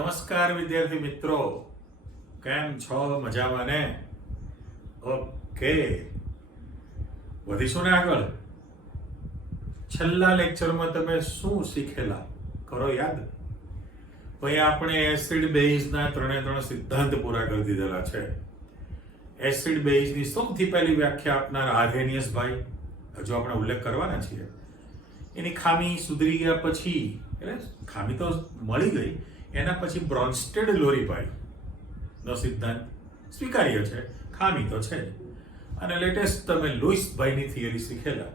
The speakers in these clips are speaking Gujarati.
નમસ્કાર વિદ્યાર્થી મિત્રો, કેમ છો? મજામાં ને? ઓકે, વધીશું ને આગળ. છેલ્લા લેક્ચરમાં તમે શું શીખેલા કરો યાદ? ભાઈ આપણે એસિડ બેઝના ત્રણ સિદ્ધાંત પૂરા કરી દીધેલા છે. એસિડ બેઝની સૌથી પહેલી વ્યાખ્યા આપનાર આર્હેનિયસ ભાઈ, હજુ આપણે ઉલ્લેખ કરવાના છીએ. એની ખામી સુધરી ગયા પછી, એટલે ખામી તો મળી ગઈ, એના પછી બ્રોન્સ્ટેડ લોરીભાઈ નો સિદ્ધાંત સ્વીકાર્ય છે, ખામી તો છે. અને લેટેસ્ટ તમે લુઈસભાઈની થિયરી શીખેલા,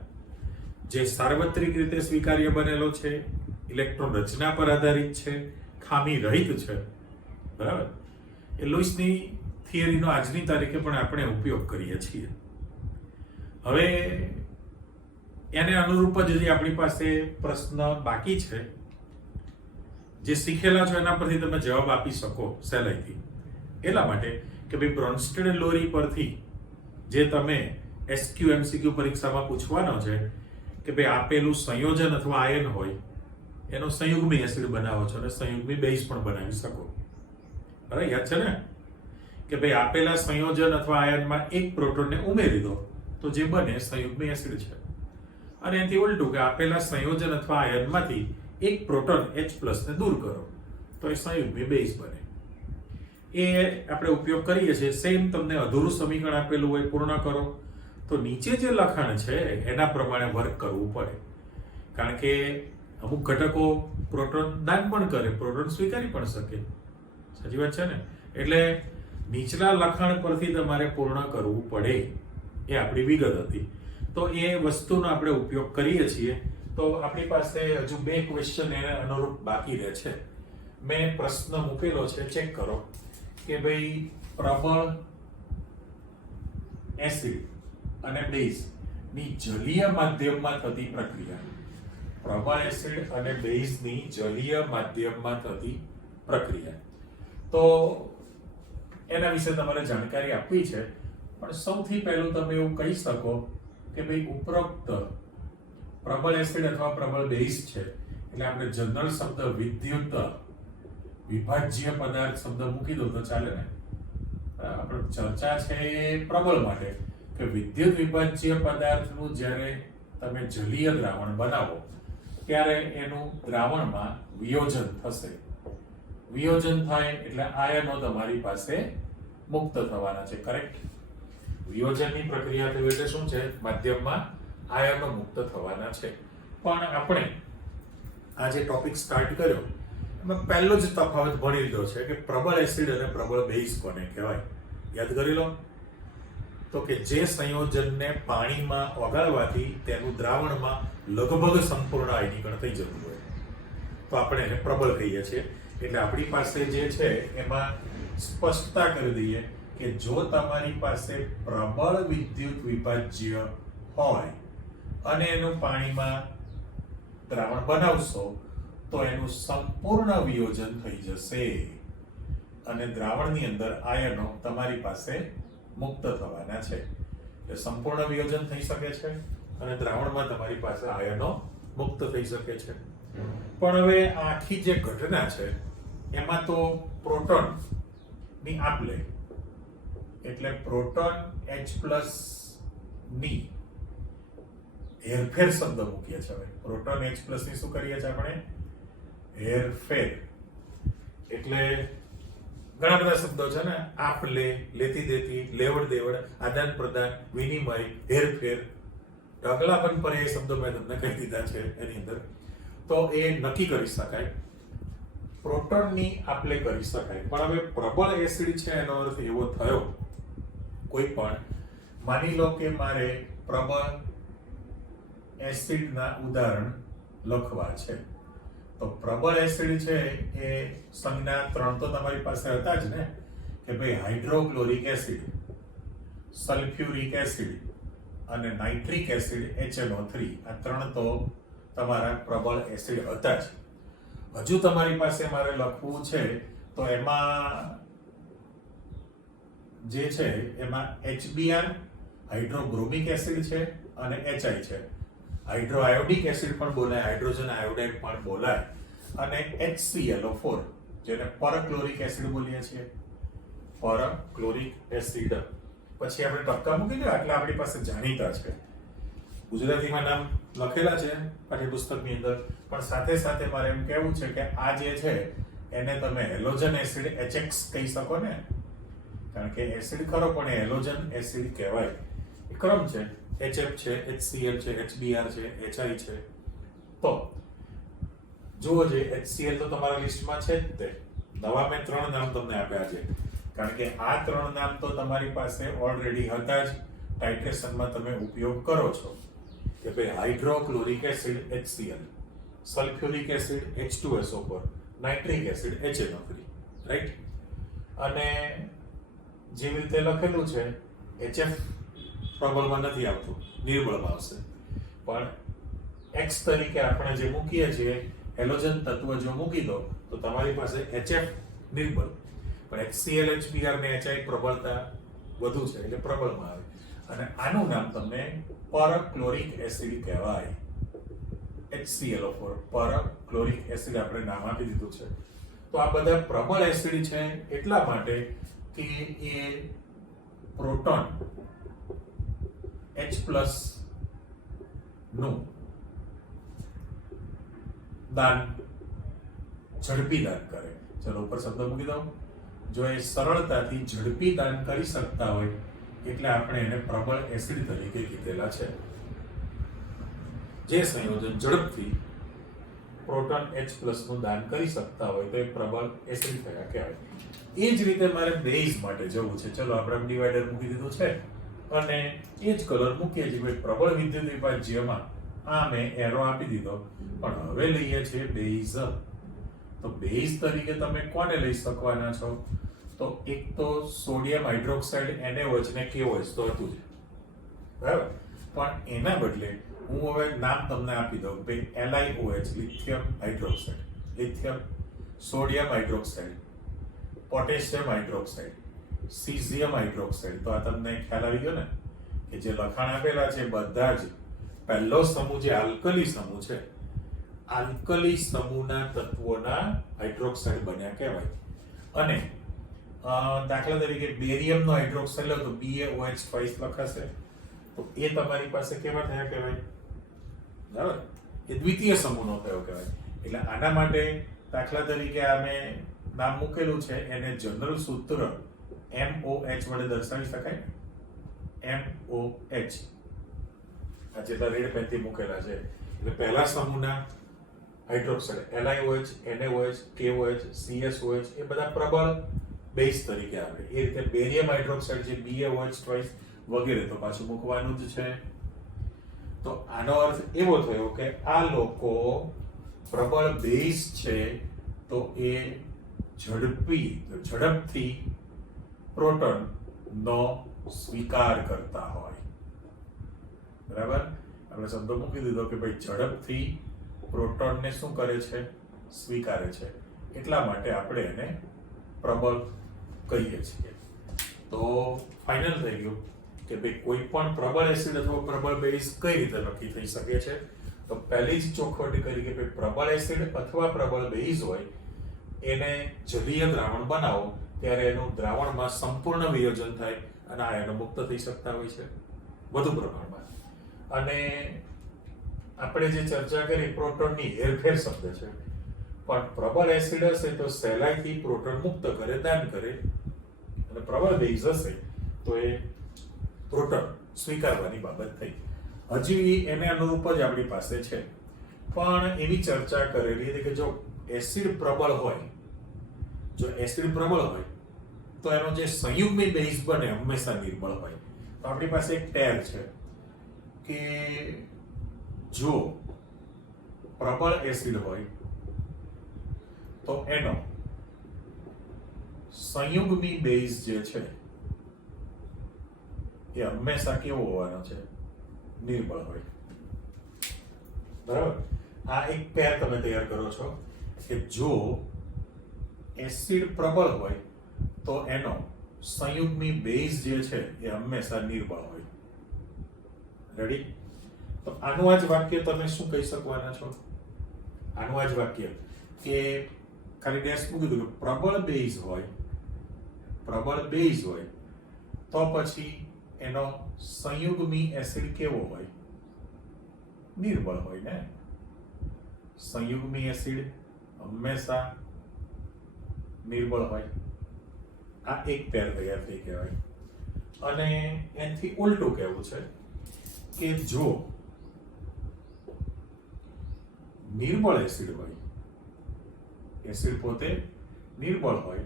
જે સાર્વત્રિક રીતે સ્વીકાર્ય બનેલો છે, ઇલેક્ટ્રોન રચના પર આધારિત છે, ખામી રહિત છે. બરાબર? એ લુઈસની થિયરીનો આજની તારીખે પણ આપણે ઉપયોગ કરીએ છીએ. હવે એને અનુરૂપ જ હજી આપણી પાસે પ્રશ્ન બાકી છે. જે શીખેલા છો એના પરથી તમે જવાબ આપી શકો સહેલાઈથી. એટલા માટે કે ભાઈ બ્રોન્સ્ટેડ લોરી પરથી જે તમે SQ-MCQ પરીક્ષામાં પૂછવાનો છે કે ભાઈ આપેલું સંયોજન અથવા આયન હોય એનો સંયુગ્મી એસિડ બનાવો છો અને સંયુગ્મી બેઝ પણ બનાવી શકો. બરાબર? યાદ છે ને કે ભાઈ આપેલા સંયોજન અથવા આયનમાં એક પ્રોટોનને ઉમેરી દો તો જે બને સંયુગ્મી એસિડ છે. અને એનાથી ઉલટું કે આપેલા સંયોજન અથવા આયનમાંથી એક પ્રોટોન H+ ને દૂર કરો તો એ સંયુગ્મી બેઝ બને. એ આપણે ઉપયોગ કરીએ છીએ. સેમ તમને અધૂરું સમીકરણ આપેલું હોય, પૂર્ણ કરો તો નીચે જે લખાણ છે એના પ્રમાણે વર્ક કરવું પડે. કારણ કે અમુક ઘટકો પ્રોટોન દાન પણ કરે, પ્રોટોન સ્વીકારી પણ શકે. સાચી વાત છે ને? એટલે નીચલા લખાણ પરથી તમારે પૂર્ણ કરવું પડે, એ આપણી વિગત હતી. તો એ વસ્તુનો આપણે ઉપયોગ કરીએ છીએ. તો આપણી પાસે હજુ 2 ક્વેશ્ચન એને અનુરૂપ બાકી રહે છે. મેં પ્રશ્ન મૂકેલો છે, ચેક કરો કે ભાઈ પ્રબળ એસિડ અને બેઝ ની જલીય માધ્યમમાં થતી પ્રક્રિયા. પ્રબળ એસિડ અને બેઝની જલીય માધ્યમમાં થતી પ્રક્રિયા. તો એના વિશે તમારે જાણકારી આપવી છે. પણ સૌથી પહેલું તમે એવું કહી શકો કે ભાઈ ઉપરોક્ત પ્રબળ એસિડ અથવા પ્રબળ બેઝ છે એટલે આપણે જનરલ શબ્દ વિદ્યુત વિભાજ્ય પદાર્થ શબ્દ મૂકી દો તો ચાલે ને? આપણે ચર્ચા છે પ્રબળ માટે કે વિદ્યુત વિભાજ્ય પદાર્થનું જ્યારે તમે જલીય દ્રાવણ બનાવો ત્યારે એનું દ્રાવણમાં વિયોજન થશે. વિયોજન થાય એટલે આયનો તમારી પાસે મુક્ત થવાના છે. કરેક્ટ? વિયોજનની પ્રક્રિયા થઈ એટલે શું છે? માધ્યમમાં આયનો મુક્ત થવાના છે. પણ આપણે આ જે ટોપિક સ્ટાર્ટ કર્યો એમાં પહેલો જ તફાવત ભણી લીધો છે કે પ્રબળ એસિડ અને પ્રબળ બેઝ કોને કહેવાય. યાદ કરી લો તો કે જે સંયોજનને પાણીમાં ઓગાળવાથી તેનું દ્રાવણમાં લગભગ સંપૂર્ણ આયનીકરણ થઈ જતું હોય તો આપણે એને પ્રબળ કહીએ છીએ. એટલે આપણી પાસે જે છે એમાં સ્પષ્ટતા કરી દઈએ કે જો તમારી પાસે પ્રબળ વિદ્યુત વિભાજ્ય હોય અને એનું પાણીમાં દ્રાવણ બનાવશો તો એનું સંપૂર્ણ વિયોજન થઈ જશે અને દ્રાવણની અંદર આયનો તમારી પાસે મુક્ત થવાના છે. એટલે સંપૂર્ણ વિયોજન થઈ શકે છે અને દ્રાવણમાં તમારી પાસે આયનો મુક્ત થઈ શકે છે. પણ હવે આખી જે ઘટના છે એમાં તો પ્રોટોન ની આપલે એટલે પ્રોટોન H+ ની હેરફેર શબ્દ મૂકીએ છીએ. હવે પ્રોટોન H+ ની શું કરીએ છીએ આપણે? હેરફેર. એટલે ઘણા બધા શબ્દો છે ને, આપલે, લેતી દેતી, લેવડ દેવડ, આદાન પ્રદાન, વિનિમય, હેરફેર, ઢગલાબંધ પર્યાય શબ્દો મેં તમને કહી દીધા છે એની અંદર. તો એ નક્કી કરી શકાય, પ્રોટોનની આપલે કરી શકાય. પણ હવે પ્રબળ એસિડ છે એનો અર્થ એવો થયો, કોઈ પણ માની લો કે મારે પ્રબળ એસિડના ઉદાહરણ લખવા છે તો પ્રબળ એસિડ છે એ સંજ્ઞા 3 તો તમારી પાસે હતા જ ને કે ભાઈ હાઇડ્રોક્લોરિક એસિડ, સલ્ફ્યુરિક એસિડ અને નાઇટ્રિક એસિડ HNO3. આ 3 તો તમારા પ્રબળ એસિડ હતા જ. હજુ તમારી પાસે મારે લખવું છે તો એમાં જે છે એમાં HBr હાઇડ્રોબ્રોમિક એસિડ છે અને HI છે. હાઇડ્રોઆયોડિક એસિડ પણ બોલાય, હાઇડ્રોજન આયોડાઇડ પણ બોલાય અને HClO4 જેને પરક્લોરિક એસિડ બોલીએ છીએ, પરક્લોરિક એસિડ. પછી આપણે ટપકા મૂકી દો, એટલે આપણી પાસે જાણીતા છે. ગુજરાતીમાં નામ લખેલા છે પાઠ્યપુસ્તકની અંદર, પણ સાથે સાથે મારે એમ કહેવું છે કે આ જે છે એને તમે હેલોજન એસિડ HX કહી શકો ને, કારણ કે એસિડ ખરો પણ એ હેલોજન એસિડ કહેવાય. એ ક્રમ છે, HF છે, HCl છે, HBr છે, HI છે. તો જુઓ, જે HCl તો તમારા લિસ્ટમાં છે જ તે. નવા મેં 3 નામ તમને આપ્યા છે, કારણ કે આ 3 નામ તો તમારી પાસે ઓલરેડી હતા જ, ટાઇટ્રેશનમાં તમે ઉપયોગ કરો છો. કે ભાઈ hydrochloric acid HCl, sulphuric acid H2SO4, nitric acid HNO3, right? અને જેવી રીતે લખેલું છે HF પ્રબળમાં નથી આવતું, નિર્બળમાં આવશે. પણ X તરીકે આપણે જે મૂકીએ છીએ હેલોજન તત્વ જો મૂકી દો તો તમારી પાસે HF નિર્બળ, પણ HCl, HBr ને HI પ્રબળતા વધુ છે એટલે પ્રબળમાં આવે. અને આનું નામ તમને પરક્લોરિક એસિડ કહેવાય. HClO4, પરક્લોરિક એસિડ આપણે નામ આપી દીધું છે. તો આ બધા પ્રબળ એસિડ છે એટલા માટે કે એ પ્રોટોન H+ નું દાન ઝડપી દાન કરે. ચલો ઉપર શબ્દ મૂકી દઉં. જો એ સરળતાથી ઝડપી દાન કરી શકતા હોય એટલે આપણે એને પ્રબળ એસિડ તરીકે કીધેલા છે. જે સંયોજન ઝડપથી પ્રોટોન H+ નું દાન કરી શકતા હોય તો એ પ્રબળ એસિડ થયા કહેવાય. એ જ રીતે મારે બેઝ માટે જવું છે. ચલો આપણે ડિવાઈડર મૂકી દીધું છે અને એ જ કલર મૂકીએ છીએ. પ્રબળ વિદ્યુત વિભાજ્યમાં આ મેં એરો આપી દીધો, પણ હવે લઈએ છીએ બેઝ. તો બેઝ તરીકે તમે કોને લઈ શકવાના છો? તો એક તો સોડિયમ હાઇડ્રોક્સાઇડ NaOH ને KOH તો હતું જ, બરાબર? પણ એના બદલે હું હવે નામ તમને આપી દઉં ભાઈ LiOH, lithium hydroxide, lithium, sodium hydroxide, potassium hydroxide, caesium hydroxide. તો આ તમને ખ્યાલ આવી ગયો ને કે જે લખાણ આપેલા છે બધા જ પહેલો સમૂહ જે આલ્કલી સમૂહ છે, આલ્કલી સમૂહના તત્વોના હાઇડ્રોક્સાઇડ બન્યા કહેવાય. અને દાખલા તરીકે બેરિયમનો હાઇડ્રોક્સાઇડ લો તો BaOH ટ્વાઇસ લખાશે, તો એ તમારી પાસે કેવા થયા કહેવાય? બરાબર, એ દ્વિતીય સમૂહનો થયો કહેવાય. એટલે આના માટે દાખલા તરીકે આ મેં નામ મૂકેલું છે, એને જનરલ સૂત્ર MOH વડે દર્શાવી શકાય. MOH આ જેટલા રેડ પેનથી મૂકેલા છે. એટલે પહેલા સમૂહના hydroxide LiOH, NaOH, KOH, CSOH એ બધા પ્રબળ બેઝ તરીકે આવે. એ રીતે બેરિયમ હાઇડ્રોક્સાઇડ જે BaOH ટ્વાઇસ વગેરે તો પાછું મૂકવાનું જ છે. તો આનો અર્થ એવો થયો કે આ લોકો પ્રબળ બેઝ છે તો એ ઝડપથી પ્રોટોન નો સ્વીકાર કરતા હોય. બરાબર, આપણે શબ્દ મૂકી દીધો કે ભાઈ ઝડપથી પ્રોટોનને શું કરે છે? સ્વીકારે છે. એટલા માટે આપણે એને પ્રબળ કહીએ છીએ. તો ફાઇનલ થઈ ગયું કે ભાઈ કોઈ પણ પ્રબળ એસિડ અથવા પ્રબળ બેઝ કઈ રીતે નક્કી થઈ શકે છે. તો પહેલી જ ચોખવટ કરી કે ભાઈ પ્રબળ એસિડ અથવા પ્રબળ બેઝ હોય એને જલીય દ્રાવણ બનાવો ત્યારે એનું દ્રાવણમાં સંપૂર્ણ વિયોજન થાય અને આયનો મુક્ત થઈ શકતા હોય છે વધુ પ્રમાણમાં. અને આપણે જે ચર્ચા કરી પ્રોટોનની હેરફેર શબ્દ છે, પણ પ્રબળ એસિડ હશે તો સહેલાઈથી પ્રોટોન મુક્ત કરે, દાન કરે, અને પ્રબળ બેઝ હશે તો એ પ્રોટોન સ્વીકારવાની બાબત થઈ. હજી એને અનુરૂપ જ આપણી પાસે છે, પણ એવી ચર્ચા કરેલી હતી કે જો એસિડ પ્રબળ હોય, જો એસિડ પ્રબળ હોય તો એનો જે સંયુગ્મી બેઝ બને હંમેશા નિર્બળ હોય. તો આપણી પાસે એક પેર છે કે જો પ્રબળ એસિડ હોય તો એનો સંયુગ્મી બેઝ જે છે એ હંમેશા કેવો હોવાનો છે? નિર્બળ હોય. બરાબર, આ એક પેર તમે તૈયાર કરો છો કે જો એસિડ પ્રબળ હોય તો એનો સંયુગ્મી બેઝ જે છે એ હંમેશા નિર્બળ હોય. રેડી? તો આનું આ જ વાક્ય તમે શું કહી શકવાના છો? આનું આ જ વાક્ય કે ખાલી ડેશ મૂકી દઉં કે પ્રબળ બેઝ હોય તો પછી એનો સંયુગ્મી એસિડ કેવો હોય? નિર્બળ હોય ને. સંયુગ્મી એસિડ હંમેશા નિર્બળ હોય. આ એક પેર તૈયાર થઈ કહેવાય. અને એનાથી ઉલટું કહેવું છે કે જો નિર્બળ એસિડ હોય, એસિડ પોતે નિર્બળ હોય,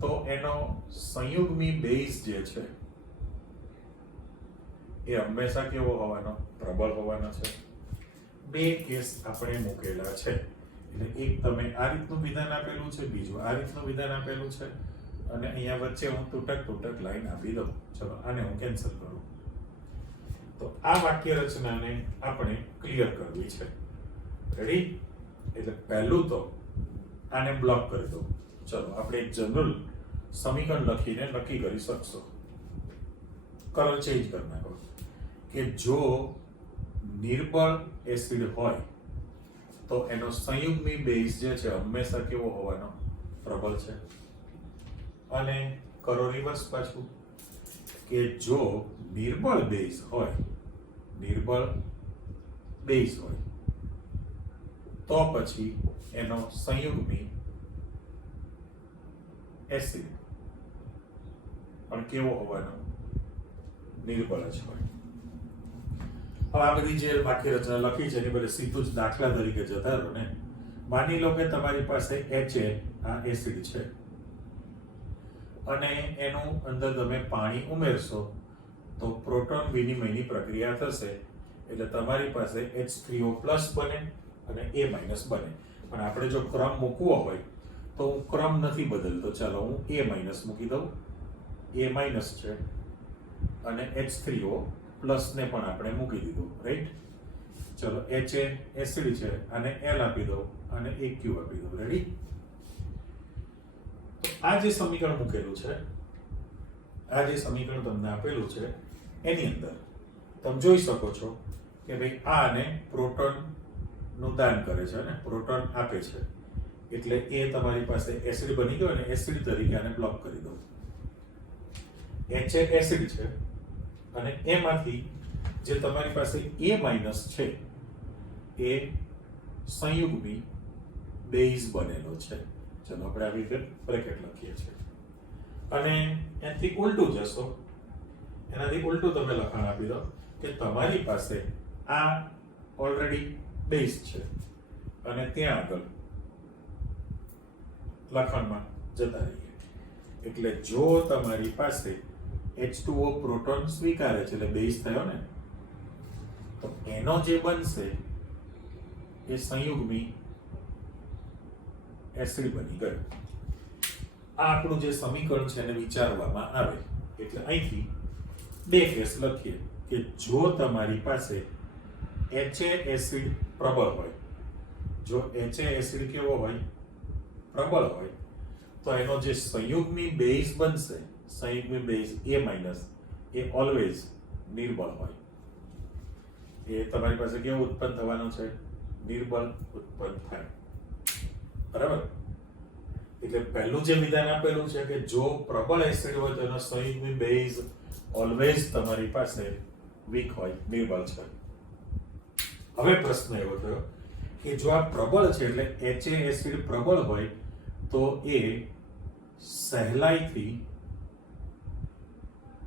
તો એનો સંયુગ્મી બેઝ જે છે એ હંમેશા કેવો હોવાનો? પ્રબળ હોવાનો છે. બે કેસ આપણે મૂકેલા છે. એટલે એક તમે આ રીતનું વિધાન આપેલું છે, બીજું આ રીતનું વિધાન આપેલું છે, અને અહીંયા વચ્ચે હું તૂટક લાઈન આપી દઉં. ચલો આને હું કેન્સલ કરું. તો આ વાક્ય રચનાને આપણે ક્લિયર કરવી છે. રેડી? એટલે પહેલું તો આને બ્લોક કરી દો. ચલો આપણે એક જનરલ સમીકરણ લખીને નક્કી કરી શકશો. કલર ચેન્જ કરી નાખો કે જો નિર્બળ એસિડ હોય તો એનો સંયુગ્મી બેઝ જે છે હંમેશા કેવો હોવાનો? પ્રબળ છે. અને કરો રિવર્સ પાછું કે જો નિર્બળ બેઝ હોય તો પછી એનો સંયુગ્મી એસિડ પણ કેવો હોવાનો? નિર્બળ જ હોય. હવે આ બધી જે વાક્ય રચના લખી છે એની બધી સીધું જ દાખલા તરીકે જતા રહો ને. માની લો કે તમારી પાસે HA આ એસિડ છે અને એનું અંદર તમે પાણી ઉમેરશો તો પ્રોટોન વિનિમયની પ્રક્રિયા થશે. એટલે તમારી પાસે H3O+ બને અને A- બને. પણ આપણે જો ક્રમ મૂકવો હોય તો હું ક્રમ નથી બદલતો. ચાલો હું A- મૂકી દઉં. A- છે અને H3O+ ને પણ આપણે મૂકી દીધું. રાઈટ? ચલો HA એસિડ છે અને L આપી દો અને AQ આપી દો. રેડી? આ જે સમીકરણ મૂકેલું છે, આ જે સમીકરણ તમને આપેલું છે એની અંદર તમે જોઈ શકો છો કે ભાઈ આ ને પ્રોટોન નું દાન કરે છે અને પ્રોટોન આપે છે. એટલે એ તમારી પાસે એસિડ બની ગયો અને એસિડ તરીકે આને બ્લોક કરી દો. HA એસિડ છે અને એમાંથી જે તમારી પાસે A- છે એ સંયુગ્મી બેઝ બનેલો છે. ચલો આપણે આવી રીતે બ્રેકેટ લખીએ છીએ. અને એનાથી ઉલટું જશો, એનાથી ઉલટું તમે લખાણ આપી દો કે તમારી પાસે આ ઓલરેડી બેઝ છે અને ત્યાં આગળ લખાણમાં જતા રહીએ. એટલે જો તમારી પાસે H2O પ્રોટોન સ્વીકારે છે એટલે બેઝ થયો ને, તો એનો જે બનશે એ સંયુગ્મી એસિડ બની ગયો. આ આપણું જે સમીકરણ છે એને વિચારવામાં આવે. એટલે અહીંથી બે કેસ લખીએ કે જો તમારી પાસે HA એસિડ પ્રબળ હોય, જો HA એસિડ કેવો હોય? પ્રબળ હોય, તો એનો જે સંયુગ્મી બેઝ બનશે, સંયુગ્મી બેઝ A- એ ઓલવેઝ નિર્બળ હોય. એ તમારી પાસે કેવું ઉત્પન્ન થવાનું છે? નિર્બળ ઉત્પન્ન થાય. બરાબર? એટલે પહેલું જે વિધાન આપેલું છે કે જો પ્રબળ એસિડ હોય તો એનો સંયુગ્મી બેઝ ઓલવેઝ તમારી પાસે વીક હોય, નિર્બળ છે. હવે પ્રશ્ન એવો થયો કે જો આ પ્રબળ છે એટલે HA એસિડ પ્રબળ હોય તો એ સહેલાઈથી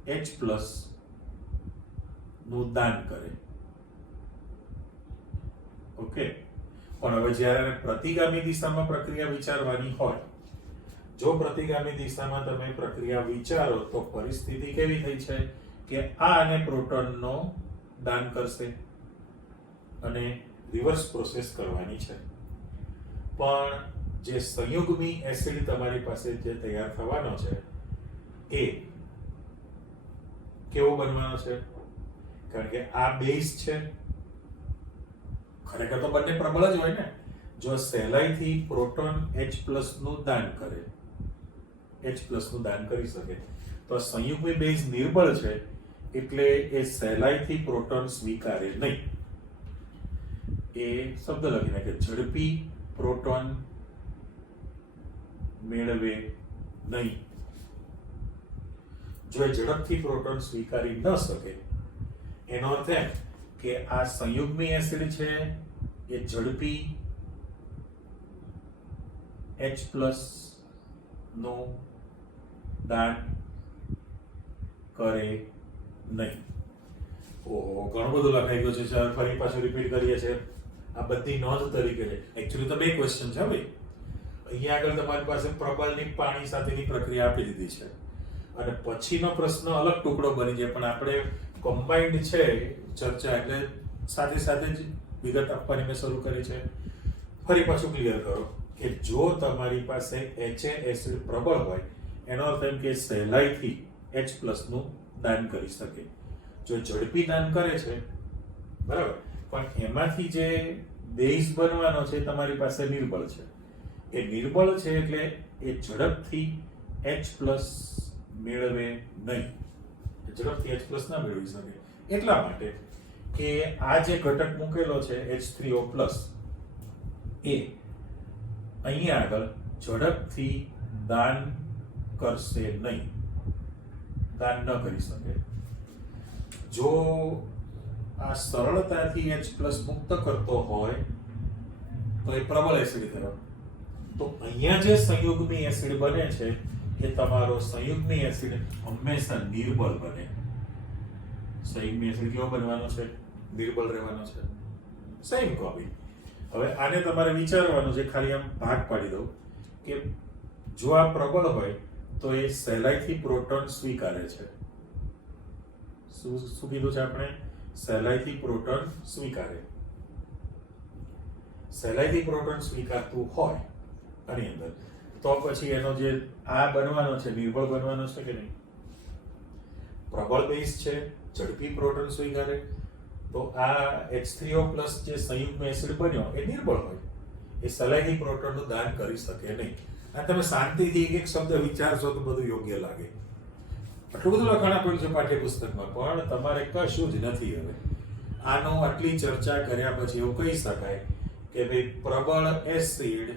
H+ નું દાન કરે. ઓકે? પણ હવે જ્યારે પ્રતિગામી દિશામાં પ્રક્રિયા વિચારવાની હોય, જો પ્રતિગામી દિશામાં તમે પ્રક્રિયા વિચારો તો પરિસ્થિતિ કેવી થઈ છે કે આ અને પ્રોટોનનો દાન કરશે અને રિવર્સ પ્રોસેસ કરવાની છે. પણ જે સંયુગ્મી એસિડ તમારી પાસે જે તૈયાર થવાનો છે એ કેવો બનવાનો છે? કારણ કે આ બેઝ છે. ખરેખર તો બંને પ્રબળ જ હોય ને. જો સહેલાઈથી પ્રોટોન H+ નું દાન કરે, H+ નું દાન કરી શકે, તો સંયુગ્મી બેઝ નિર્બળ છે એટલે એ સહેલાઈથી પ્રોટોન સ્વીકારે નહીં. એ શબ્દ લખીને કે ઝડપી પ્રોટોન મેળવે નહીં. જો એ ઝડપથી પ્રોટોન સ્વીકારી ન શકે, એનો અર્થ એમ કે આ સંયુગ્મી એસિડ છે એ ઝડપી H+ નું દાન કરે નહીં. ઓહો, ઘણું બધું લખાઈ ગયું છે સર, ફરી પાછું રિપીટ કરીએ છીએ. આ બધી નોંધ તરીકે છે. એકચ્યુઅલી તો બે ક્વેશ્ચન છે ભાઈ. અહીંયા આગળ તમારી પાસે પ્રબલની પાણી સાથેની પ્રક્રિયા આપી દીધી છે અને પછીનો પ્રશ્ન અલગ ટુકડો બની જાય, પણ આપણે કમ્બાઇન્ડ છે ચર્ચા, એટલે સાથે સાથે જ વિગત આપવાની મેં શરૂ કરી છે. ફરી પાછું ક્લિયર કરો કે જો તમારી પાસે HA એસિડ પ્રબળ હોય, એનો અર્થ એમ કે સહેલાઈથી H+ નું દાન કરી શકે. જો ઝડપી દાન કરે છે, બરાબર, પણ એમાંથી જે બેઝ બનવાનો છે તમારી પાસે નિર્બળ છે. એ નિર્બળ છે એટલે એ ઝડપથી H+ મેળવે નહીં. ઝડપથી H+ ના મેળવી શકે. એટલા માટે કે આ જે ઘટક મૂકેલો છે H3O+, એ અહીંયા આગળ ઝડપથી દાન કરશે નહીં, દાન ન કરી શકે. જો આ સરળતાથી H+ મુક્ત કરતો હોય તો એ પ્રબળ એસિડ કહેવાય. તો અહીંયા જે સંયુગ્મી એસિડ બને છે એ તમારો સંયુગ્મી એસિડ હંમેશા નિર્બળ બને. સંયુગ્મી એસિડ કેવો બનવાનો છે? નિર્બળ રહેવાનો છે. Same copy. હવે આને તમારે વિચારવાનું છે, ખાલી આમ ભાગ પાડી દઉં કે જો આ પ્રબળ હોય તો એ સહેલાઈથી પ્રોટોન સ્વીકારે છે. શું કીધું છે આપણે? સહેલાઈથી પ્રોટોન સ્વીકારે. સહેલાઈથી પ્રોટોન સ્વીકારતું હોય આની અંદર, તો પછી એનો જે આ બનવાનો છે નિર્બળ બનવાનો છે કે નહીં? પ્રબળ બેઝ છે, ઝડપી પ્રોટોન સ્વીકારે, તો આ H3O+ જે સંયુગ્મ એસિડ બન્યો એ નિર્બળ હોય, એ સહેલાઈથી પ્રોટોનનું દાન કરી શકે નહીં. આ તમે શાંતિથી એક એક શબ્દ વિચારશો તો બધું યોગ્ય લાગે. આટલું બધું લખાણ આપેલું છે પાઠ્યપુસ્તકમાં, પણ તમારે કશું જ નથી. હવે આનો આટલી ચર્ચા કર્યા પછી એવું કહી શકાય કે ભાઈ પ્રબળ એસિડ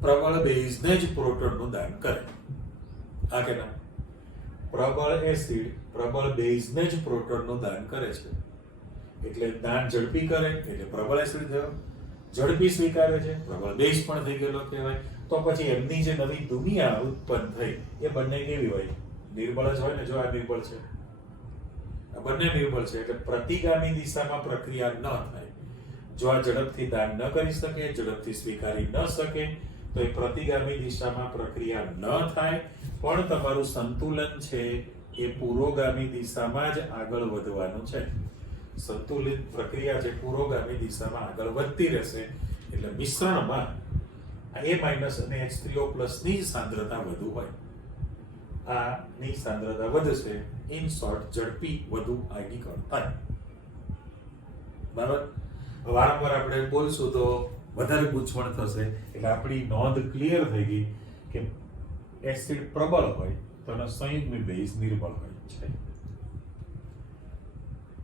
પ્રબળ બેઝને જ પ્રોટોનનું દાન કરે. આ કે ના? પ્રબળ એસિડ પ્રબળ બેઝને જ પ્રોટોનનું દાન કરે છે. એટલે દાન ઝડપી કરે એટલે પ્રબળ એસિડ થયો, ઝડપી સ્વીકારે છે, પ્રબળ બેઝ પણ થઈ ગયેલો કહેવાય. તો પછી એમની જે નવી દુનિયા ઉત્પન્ન થઈ એ બંને કેવી હોય? નિર્બળ જ હોય ને. જો આ નિર્બળ છે, આ બંને નિર્બળ છે, એટલે પ્રતિગામી દિશામાં પ્રક્રિયા ન થાય. જો આ ઝડપથી દાન ન કરી શકે, ઝડપથી સ્વીકારી ન શકે, તો એ પ્રતિગામી દિશામાં પ્રક્રિયા ન થાય, પણ તમારું સંતુલન છે એ પુરોગામી દિશામાં જ આગળ વધવાનું છે. સંતુલિત પ્રક્રિયા છે પુરોગામી દિશામાં આગળ વધતી રહેશે. એટલે મિશ્રણમાં A- અને H3O+ ની સાંદ્રતા વધુ હોય, આની સાંદ્રતા વધશે. ઇન શોર્ટ, ઝડપી વધુ આગીકરણ થાય. બરાબર? વારંવાર આપણે બોલશું તો વધારે ગૂંચવણ થશે. એટલે આપણી નોંધ ક્લિયર થઈ ગઈ કે એસિડ પ્રબળ હોય તો એનો સંયુગ્મી બેઝ નિર્બળ હોય છે,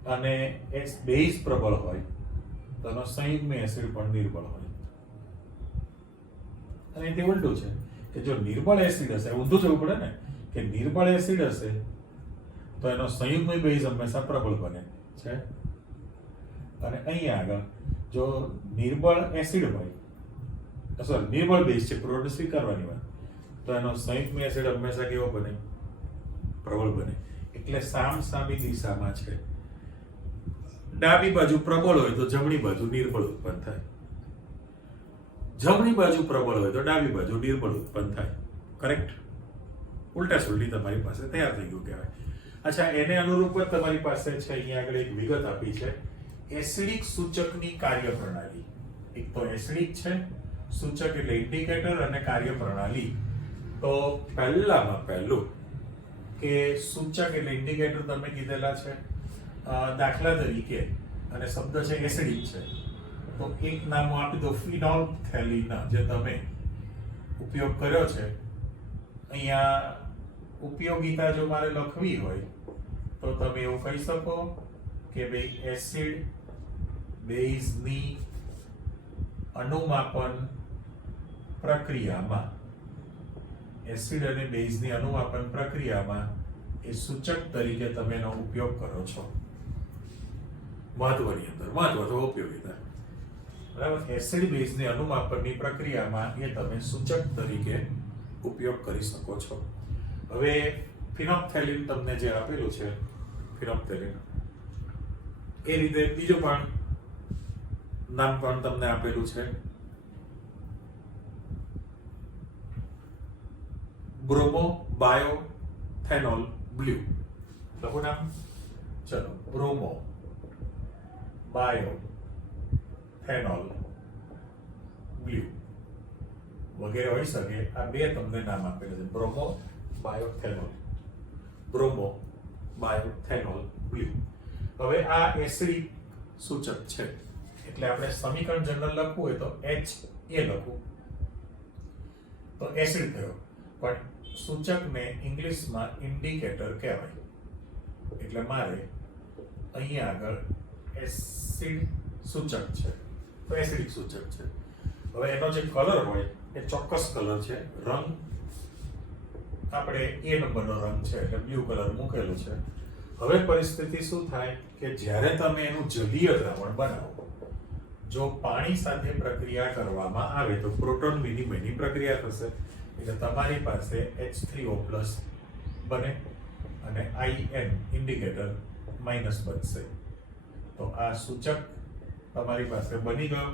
અને બેઝ પ્રબળ હોય તો એનો સંયુગ્મી એસિડ પણ નિર્બળ હોય. અને તે ઉલટું છે કે જો નિર્બળ એસિડ હશે, ઊંધું જવું પડે ને, કે નિર્બળ એસિડ હશે તો એનો સંયુગ્મી બેઝ હંમેશા પ્રબળ બને છે. અને અહીંયા આગળ જો નિર્બળ એસિડ હોય, સોરી નિર્બળ બેઝ છે, પ્રોટોન સ્વીકારવાની વાત, તો એનો સંયુગ્મી એસિડ હંમેશા કેવો બને? પ્રબળ બને. એટલે સામસામી દિશામાં છે. ડાબી બાજુ પ્રબળ હોય તો જમણી બાજુ નિર્બળ ઉત્પન્ન થાય, જમણી બાજુ પ્રબળ હોય તો ડાબી બાજુ નિર્બળ ઉત્પન્ન થાય. કરેક્ટ? ઉલટા સુલટી તમારી પાસે તૈયાર થઈ ગયું કહેવાય. અચ્છા, એને અનુરૂપ જ તમારી પાસે છે અહીંયા આગળ એક વિગત આપી છે એસિડિક સૂચકની કાર્યપ્રણાલી. એક તો એસિડિક છે સૂચક એટલે ઇન્ડિકેટર, અને કાર્યપ્રણાલી. તો પહેલામાં પહેલું કે સૂચક એટલે ઇન્ડિકેટર તમે કીધેલા છે. દાખલા તરીકે, અને શબ્દ છે એસિડિક છે, તો એક નામ આપી દો ફિનોલ્ફથેલિન, જે તમે ઉપયોગ કર્યો છે. અહીંયા ઉપયોગિતા જો મારે લખવી હોય તો તમે એવું કહી શકો કે ભાઈ એસિડ બેઝની અનુમાપન પ્રક્રિયામાં એસિડ અને બેઝની અનુમાપન પ્રક્રિયામાં એ સૂચક તરીકે તમે એનો ઉપયોગ કરો છો. મહત્વની અંદર મહત્વ તો ઉપયોગિતા, બરાબર. એસિડ બેઝની અનુમાપનની પ્રક્રિયામાં એ તમે સૂચક તરીકે ઉપયોગ કરી શકો છો. હવે ફિનોપ્થેલિન તમને જે આપેલું છે, ફિનોપ્થેલિન, એ રીતે બીજું પણ નામ પણ તમને આપેલું છે, બ્રોમો બાયોથેનોલ બ્લુ. લખો નામ. ચલો, બ્રોમો બાયોથેનોલ બ્લુ વગેરે હોઈ શકે. આ બે તમને નામ આપેલા છે, bromo bioethanol, bromo bioethanol blue. હવે આ એસિડિક સૂચક છે એટલે આપણે સમીકરણ જનરલ લખવું હોય તો HA લખવું તો એસિડ થયો, પણ સૂચકને ઇંગ્લિશમાં ઇન્ડિકેટર કહેવાય. એટલે મારે અહીંયા આગળ એસિડ સૂચક છે તો એસિડિક સૂચક છે. હવે એનો જે કલર હોય એ ચોક્કસ કલર છે, રંગ આપણે A નંબરનો રંગ છે એટલે બ્લુ કલર મૂકેલો છે. હવે પરિસ્થિતિ શું થાય કે જ્યારે તમે એનું જલીય દ્રાવણ બનાવો, જો પાણી સાથે પ્રક્રિયા કરવામાં આવે તો પ્રોટોન વિનિમયની પ્રક્રિયા થશે એટલે તમારી પાસે H3O+ બને અને IN ઇન્ડિકેટર માઇનસ બનશે. તો આ સૂચક તમારી પાસે બની ગયો,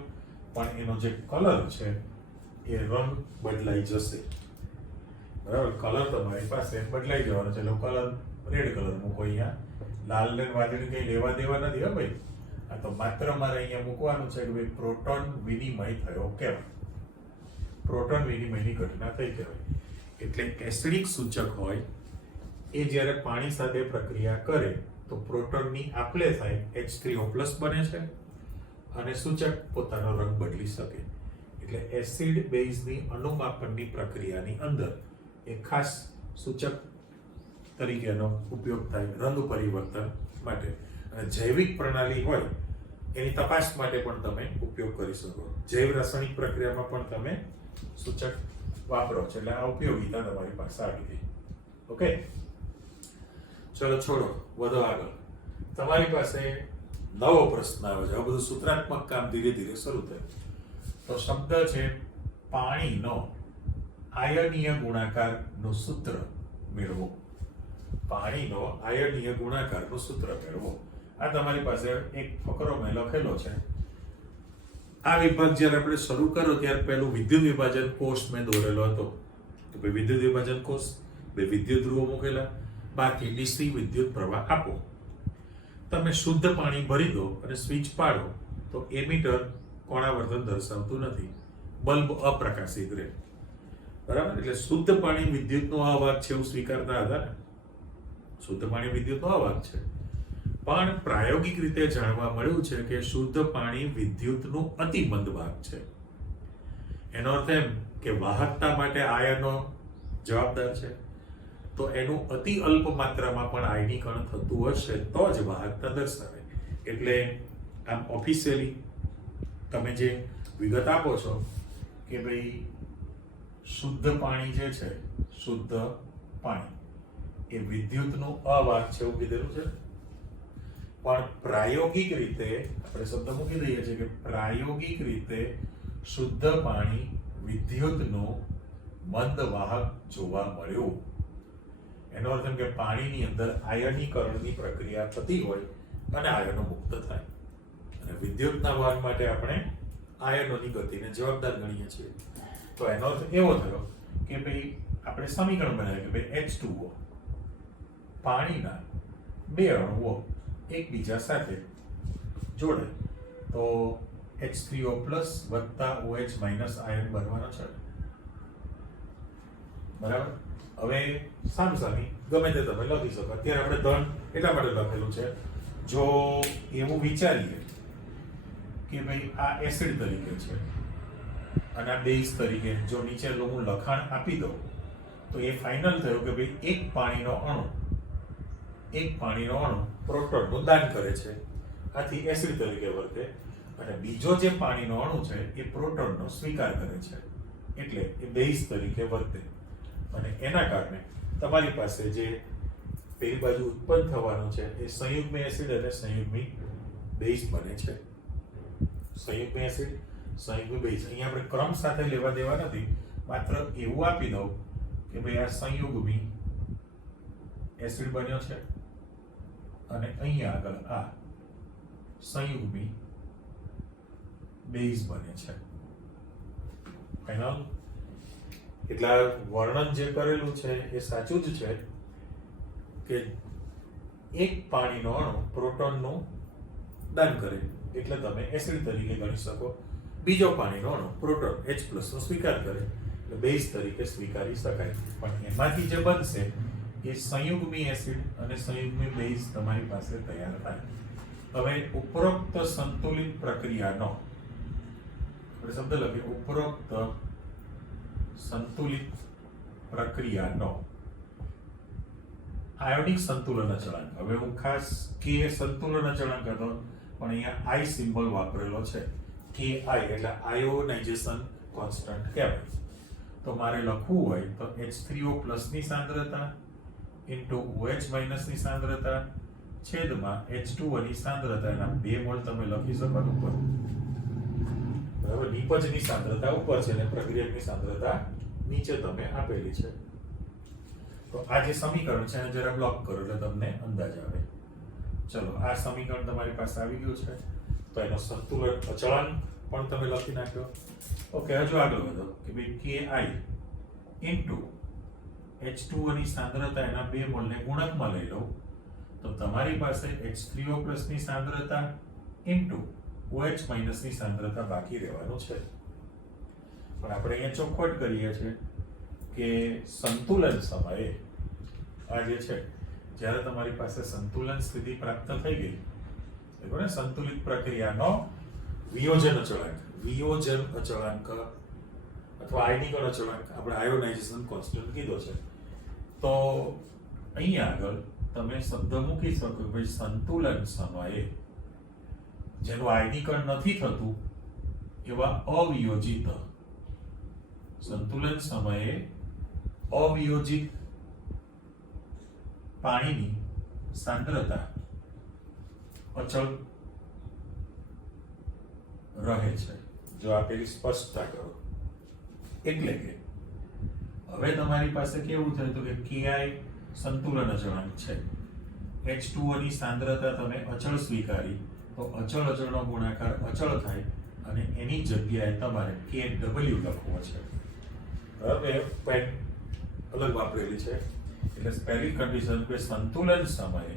પણ એનો જે કલર છે એ રંગ બદલાઈ જશે. બરાબર, કલર તમારી પાસે બદલાઈ જવાનો છે એટલે કલર રેડ કલર મૂકો. અહીંયા લાલ ને વાદળી કઈ લેવા દેવા નથી હો ભાઈ, આ તો માત્ર મારે અહીંયા મૂકવાનું છે કે ભાઈ પ્રોટોન વિનિમય થયો કહેવાય, પ્રોટોન વિનિમયની ઘટના થઈ કહેવાય. એટલે એસિડિક સૂચક હોય એ જ્યારે પાણી સાથે પ્રક્રિયા કરે તો પ્રોટોનની આપલે થાય, H3O+ બને છે અને સૂચક પોતાનો રંગ બદલી શકે. એટલે એસિડ બેઝની અનુમાપનની પ્રક્રિયાની અંદર એક ખાસ સૂચક તરીકેનો ઉપયોગ થાય રંગ પરિવર્તન માટે. અને જૈવિક પ્રણાલી હોય એની તપાસ માટે પણ તમે ઉપયોગ કરી શકો. જૈવ રાસાયણિક પ્રક્રિયામાં પણ તમે સૂચક વાપરો છો એટલે આ ઉપયોગિતા તમારી પાસે આવી ગઈ. ઓકે, ચલો છોડો, વધો આગળ. તમારી પાસે નવો પ્રશ્ન આવે છે. આ બધું સૂત્રાત્મક કામ ધીરે ધીરે શરૂ થાય. તો શબ્દ છે પાણીનો આયનીય ગુણાકારનું સૂત્ર મેળવો. પાણીનો આયનીય ગુણાકારનું સૂત્ર મેળવો. આ તમારી પાસે એક ફકરો મેં લખેલો છે. આ વિભાગ જ્યારે આપણે શરૂ કર્યો ત્યારે પહેલું વિદ્યુત વિભાજન કોષ મેં દોરેલો હતો. તો ભાઈ વિદ્યુત વિભાજન કોષ, બે વિદ્યુત ધ્રુવો મૂકેલા, બાકી ડીસી વિદ્યુત પ્રવાહ આપો. તમે શુદ્ધ પાણી ભરી દો અને સ્વિચ પાડો તો એમીટર કોણાવર્તન દર્શાવતું નથી, બલ્બ અપ્રકાશિત રહે. બરાબર, એટલે શુદ્ધ પાણી વિદ્યુતનો અવાહક છે એવું સ્વીકારતા હતા ને. શુદ્ધ પાણી વિદ્યુતનો અવાહક છે, પણ પ્રાયોગિક રીતે જાણવા મળ્યું છે કે શુદ્ધ પાણી વિદ્યુતનું અતિ મંદ વાહક છે. એનો અર્થ એમ કે વાહકતા માટે આયનો જવાબદાર છે, તો એનું અતિ અલ્પ માત્રામાં પણ આયનીકરણ થતું હશે તો જ વાહકતા દર્શાવે. એટલે આમ ઓફિશિયલી તમે જે વિગત આપો છો કે ભાઈ શુદ્ધ પાણી જે છે, શુદ્ધ પાણી એ વિદ્યુતનું અવાહક છે એવું કીધેલું છે. પણ પ્રાયોગિક રીતે આપણે શબ્દ મૂકી દઈએ છીએ કે પ્રાયોગિક રીતે શુદ્ધ પાણી વિદ્યુતનું મંદ વાહક જોવા મળ્યું. એનો અર્થ એમ કે પાણીની અંદર આયનીકરણની પ્રક્રિયા થતી હોય અને આયનો મુક્ત થાય. અને વિદ્યુતના વહન માટે આપણે આયનોની ગતિને જવાબદાર ગણીએ છીએ. તો એનો અર્થ એવો થયો કે ભાઈ આપણે સમીકરણ બનાવ્યું કે ભાઈ H2O, પાણીના બે અણુઓ એકબીજા સાથે જોડે તો H3O+ વત્તા OH- આયન બનવાનો છે. બરાબર, હવે સામસામી ગમે તે તમે લખી શકો. અત્યારે આપણે ધન એટલા માટે લખેલું છે, જો એવું વિચારીએ કે ભાઈ આ એસિડ તરીકે છે અને આ બેઝ તરીકે, જો નીચે હું લખાણ આપી દઉં તો એ ફાઇનલ થયું કે ભાઈ એક પાણીનો અણુ પ્રોટોનનું દાન કરે છે, આથી એસિડ તરીકે વર્તે, અને બીજો જે પાણીનો અણુ છે એ પ્રોટોનનો સ્વીકાર કરે છે એટલે એ બેઝ તરીકે વર્તે. અને એના કારણે તમારી પાસે જે પેલી બાજુ ઉત્પન્ન થવાનું છે એ સંયુગ્મી એસિડ અને સંયુગ્મી બેઝ બને છે. સંયુગ્મી એસિડ, સંયુગ્મી બેઝ. અહીંયા આપણે ક્રમ સાથે લેવા દેવા નથી, માત્ર એવું આપી દઉં કે ભાઈ આ સંયુગ્મી એસિડ બન્યો છે અને અહીંયા આગળ આ સંયુગ્મી બેઝ બને છે. ફાઇનલ. એટલે વર્ણન જે કરેલું છે એ સાચું જ છે કે એક પાણીનો અણુ પ્રોટોનનું દાન કરે એટલે તમે એસિડ તરીકે ગણી શકો. બીજો પાણીનો અણુ પ્રોટોન H+ નો સ્વીકાર કરે એટલે બેઝ તરીકે સ્વીકારી શકાય. પણ એમાંથી જે બનશે એ સંયુગ્મી એસિડ અને સંયુગ્મી બેઝ તમારી પાસે તૈયાર થાય. હવે ઉપરોક્ત સંતુલિત પ્રક્રિયાનો આપણે શબ્દ લખીએ, ઉપરોક્ત સંતુલિત પ્રક્રિયાનો આયોનિક સંતુલન અચળાંક. હવે હું ખાસ કે સંતુલન અચળાંક હતો પણ અહીંયા I સિમ્બોલ વાપરેલો છે. KI એટલે આયોનાઇઝેશન કોન્સ્ટન્ટ કહેવાય. તો મારે લખવું હોય તો H3O+ ની સાંદ્રતા ઇન્ટુ OH- ની સાંદ્રતા છેદમાં H2O ની સાંદ્રતા. એના 2 મોલ તમે લખી શકો ઉપર. બરાબર. નિપજની સાંદ્રતા ઉપર છે અને પ્રક્રિયકની સાંદ્રતા નીચે તમે આપેલી છે. તો આ જે સમીકરણ છે એને જરા બ્લોક કરો એટલે તમને અંદાજ આવે. ચલો, આ સમીકરણ તમારી પાસે આવી ગયું છે. તો એનો સંતુલન અચળાંક પણ તમે લખી નાખ્યો. ઓકે, હજુ આગળ વધો કે ભાઈ KI ઇન્ટુ H2O ની સાંદ્રતા એના 2 મોલને ગુણકમાં લઈ લઉં તો તમારી પાસે H3O+ ની સાંદ્રતા ઇન્ટુ OH- ની સાંદ્રતા બાકી રહેવાનું છે. પણ આપણે અહીંયા ચોખવટ કરીએ છીએ કે સંતુલન સમયે આ જે છે, જ્યારે તમારી પાસે સંતુલન સ્થિતિ પ્રાપ્ત થઈ ગઈ, બરાબર ને, સંતુલિત પ્રક્રિયાનો વિયોજન અચળાંક અથવા આયનીકરણ અચળાંક આપણે આયોનાઇઝેશન કોન્સ્ટન્ટ કીધો છે. તો અહીંયા આગળ તમે શબ્દ મૂકી શકો કે ભાઈ સંતુલન સમયે જેનું આયનીકરણ નથી થતું એવા અવિયોજિત, સંતુલન સમયે અવિયોજિત પાણીની સાંદ્રતા અચળ રહે છે. જો આપેલી સ્પષ્ટતા કરો એટલે કે હવે તમારી પાસે કેવું થયું તો કે KI સંતુલન અચળાંક છે, H2O ની સાંદ્રતા તમે અચળ સ્વીકારી તો અચળનો ગુણાકાર અચળ થાય અને એની જગ્યાએ તમારે KW લખવો છે. હવે પેન અલગ વાપરેલી છે એટલે પહેલી કન્ડિશન કે સંતુલન સમયે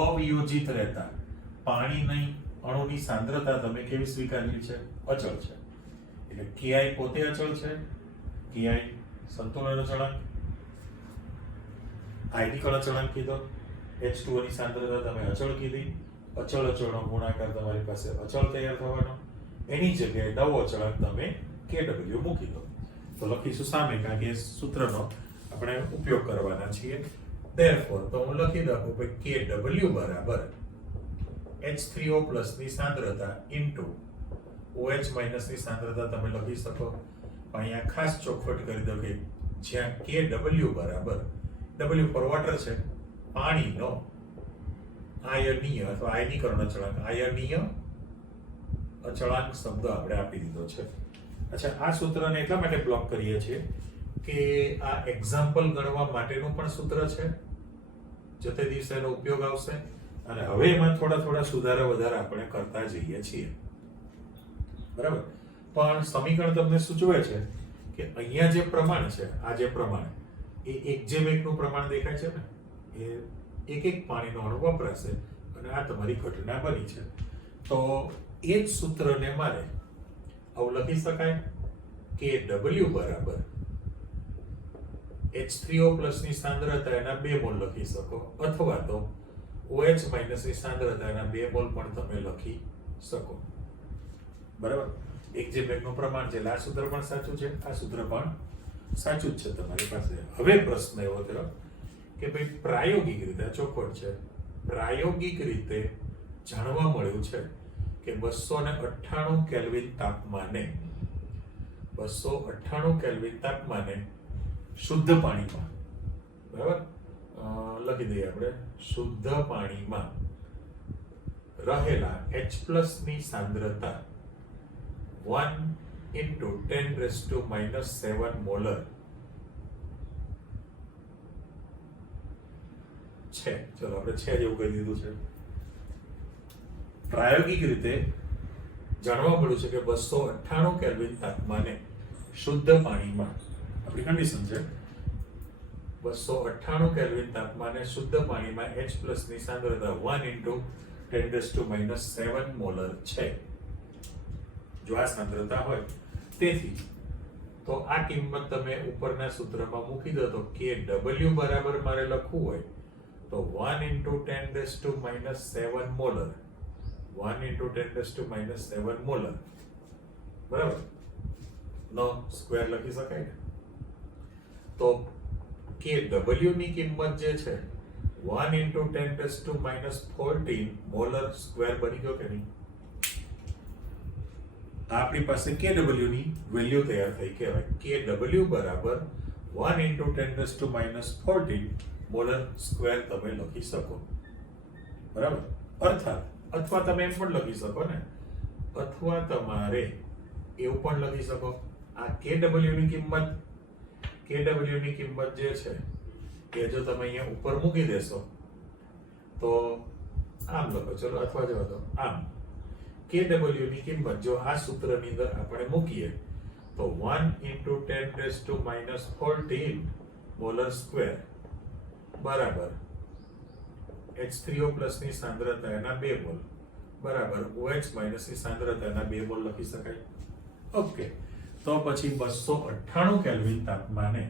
અવિયોજિત રહેતા પાણીની અણુની સાંદ્રતા તમે કેવી સ્વીકારેલી છે? અચળ છે. એટલે KI પોતે અચળ છે, KI સંતુલન અચળાંક, આયનીકરણ અચળાંક કીધો, H2O ની સાંદ્રતા તમે અચળ કીધી, અચળનો ગુણાકાર તમારી પાસે અચળ તૈયાર થવાનો, એની જગ્યાએ નવો અચળાંક તમે KW મૂકી દો. તો લખીશું સામે, કારણ કે સૂત્રનો આપણે ઉપયોગ કરવાના છીએ. Therefore તો હું લખી દઉં કે KW બરાબર H3O+ ની સાંદ્રતા ઇન્ટુ OH- ની સાંદ્રતા તમે લખી શકો. અહીંયા ખાસ ચોખવટ કરી દો કે જ્યાં KW બરાબર, W ફોર વોટર છે, પાણીનો આયનીય અથવા આયનીકરણ અચળાંક, આયનીય અચળાંક શબ્દ આપણે આપી દીધો છે. અચ્છા, આ સૂત્રને એટલા માટે બ્લોક કરીએ છીએ કે આ એક્ઝામ્પલ ગણવા માટેનું પણ સૂત્ર છે, જતે દિવસે એનો ઉપયોગ આવશે અને હવે એમાં થોડા સુધારા વધારા આપણે કરતા જઈએ છીએ. બરાબર. પણ સમીકરણ તમને સૂચવે છે કે અહીંયા જે પ્રમાણ છે, આ જે પ્રમાણ એ 1:1 પ્રમાણ દેખાય છે ને, એ એક પાણીનો અણુ વપરાશે અને આ તમારી ઘટના બની છે. તો એ જ સૂત્રને મારે આવું લખી શકાય કે W બરાબર H3O+ ની સાંદ્રતા એના 2 મોલ લખી શકો, અથવા તો OH- ની સાંદ્રતા એના 2 મોલ પણ તમે લખી શકો. બરાબર. 1:1 પ્રમાણ છે. આ સૂત્ર પણ સાચું છે, આ સૂત્ર પણ સાચું જ છે તમારી પાસે. હવે પ્રશ્ન એવો થયો કે ભાઈ પ્રાયોગિક રીતે, ચોખવટ છે, પ્રાયોગિક રીતે જાણવા મળ્યું છે કે 298 કેલ્વિન તાપમાને 298 કેલ્વિન તાપમાને શુદ્ધ પાણીમાં, બરાબર, લખી દઈએ આપણે, શુદ્ધ પાણીમાં રહેલા H+ ની સાંદ્રતા 1 × 10⁻⁷ મોલર છે. ચલો આપણે છે જેવું કહી દીધું છે. પ્રાયોગિક રીતે જાણવા મળ્યું છે કે 298 કેલ્વિન તાપમાને શુદ્ધ પાણીમાં, આપણી કન્ડિશન છે 298 કેલ્વિન તાપમાને શુદ્ધ પાણીમાં H+ ની સાંદ્રતા 1 × 10⁻⁷ મોલર છે. જો આ સાંદ્રતા હોય, તેથી તો આ કિંમત તમે ઉપરના સૂત્રમાં મૂકી દો તો Kw બરાબર મારે લખવું હોય તો 1 × 10⁻⁷ મોલર, 1 × 10⁻⁷ મોલર, બરાબર, નો સ્ક્વેર લખી શકાય ને. તો Kw ની કિંમત જે છે 1 × 10⁻14 મોલર સ્ક્વેર બની ગયો કે નહીં? આપણી પાસે Kw ની વેલ્યુ તૈયાર થઈ, કહેવાય Kw બરાબર 1 × 10⁻14 મોલર સ્ક્વેર તમે લખી શકો, બરાબર. અર્થાત અથવા તમે એમ પણ લખી શકો ને, અથવા તમારે એવું પણ લખી શકો, આ Kw ની કિંમત જે છે એ જો તમે અહીંયા ઉપર મૂકી દેશો તો આમ લખો, ચલો અથવા જવા દો, આમ Kw ની કિંમત જો આ સૂત્રની અંદર આપણે મૂકીએ તો 1 × 10⁻14 મોલર સ્ક્વેર બરાબર H3O+ ની સાંદ્રતા એના 2 મોલ બરાબર OH- ની સાંદ્રતા એના 2 મોલ લખી શકાય. ઓકે, તો પછી 298 કેલ્વિન તાપમાને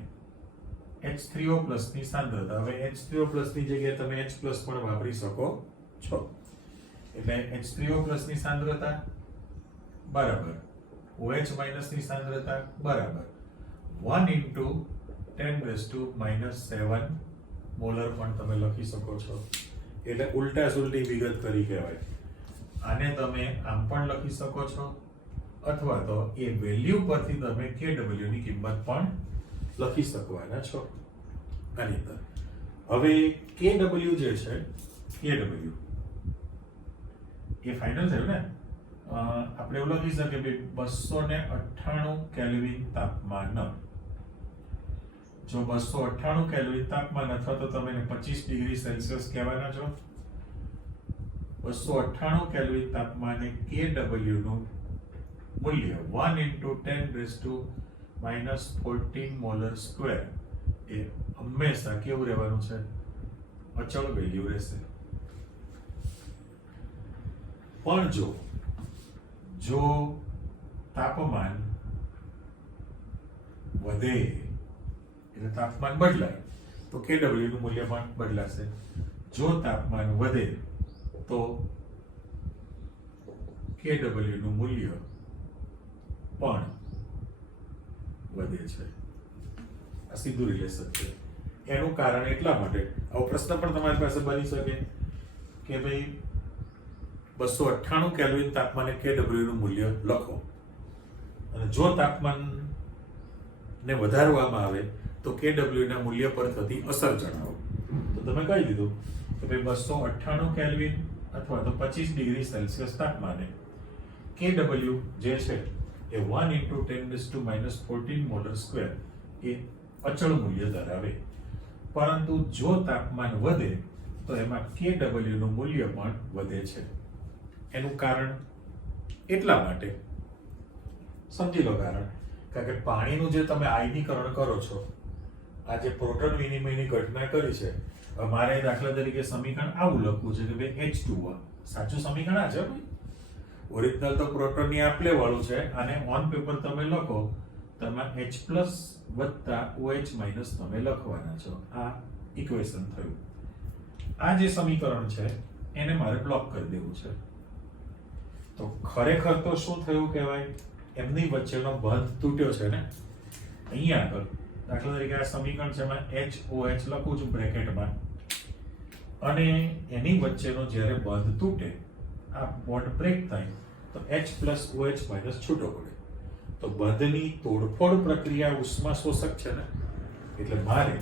H3O+ ની સાંદ્રતા, હવે H3O+ ની જગ્યાએ તમે H+ પણ વાપરી શકો છો, એટલે H3O+ ની સાંદ્રતા બરાબર OH- ની સાંદ્રતા બરાબર 1 × 10⁻⁷ મોલર પણ તમે લખી શકો છો. એટલે ઉલટા સુલટી વિગત કરી કહેવાય. આને તમે આમ પણ લખી શકો છો, અથવા તો એ વેલ્યુ પરથી તમે Kw ની કિંમત પણ લખી શકવાના છો આની અંદર. હવે Kw જે છે, Kw એ ફાઇનલ થયું ને, આપણે એવું લખી શકીએ 298 કેલ્વિન તાપમાન, જો 298 કેલ્વિન તાપમાન અથવા તો તમે 25 ડિગ્રી સેલ્સિયસ કહેવાના છો, 298 કેલ્વિન તાપમાને Kw નું મૂલ્ય 1 × 10⁻14 મોલર સ્ક્વેર એ હંમેશા કેવું રહેવાનું છે? અચળ વેલ્યુ રહેશે. પણ જો તાપમાન વધે એટલે તાપમાન બદલાય તો Kw નું મૂલ્ય પણ બદલાશે. જો તાપમાન વધે તો Kw નું મૂલ્ય પણ વધે છે. આ સીધું રિલેશન છે. એનું કારણ એટલા માટે, આવો પ્રશ્ન પણ તમારી પાસે બની શકે કે ભાઈ 298 કેલ્વિન તાપમાને Kw નું મૂલ્ય લખો, અને જો તાપમાન ને વધારવામાં આવે તો Kw ના મૂલ્ય પર થતી અસર જણાવો. તો તમે કહી દીધું કે ભાઈ 298 કેલ્વિન અથવા તો 25 ડિગ્રી સેલ્સિયસ તાપમાને Kw જે છે એ 1 × 10⁻14 મોલર સ્ક્વેર એ અચળ મૂલ્ય ધરાવે. પરંતુ જો તાપમાન વધે તો એમાં Kw નું મૂલ્ય પણ વધે છે. એનું કારણ એટલા માટે, સમજી લો કારણ, કારણ કે પાણીનું જે તમે આયનીકરણ કરો છો, આ જે પ્રોટોન વિનિમયની ઘટના કરી છે, મારે દાખલા તરીકે સમીકરણ આવું લખવું છે કે ભાઈ H2O, સાચું સમીકરણ આ છે ભાઈ, ઓરિજિનલ તો પ્રોટોનની આપલે વાળું છે, અને ઓન પેપર તમે લખો તેમાં H+ + OH- તમે લખવાના છો. આ ઇક્વેશન થયું. આ જે સમીકરણ છે એને મારે બ્લોક કરી દેવું છે. તો ખરેખર તો શું થયું કહેવાય, એમની વચ્ચેનો બંધ તૂટ્યો છે ને. અહીંયા આગળ દાખલા તરીકે આ સમીકરણ છે, એમાં HOH લખું છું બ્રેકેટમાં, અને એની વચ્ચેનો જ્યારે બંધ તૂટે, આ બોન્ડ બ્રેક થાય તો H+ OH- છૂટો પડે. તો બંધની તોડફોડ પ્રક્રિયા ઉષ્મા શોષક છે ને, એટલે મારે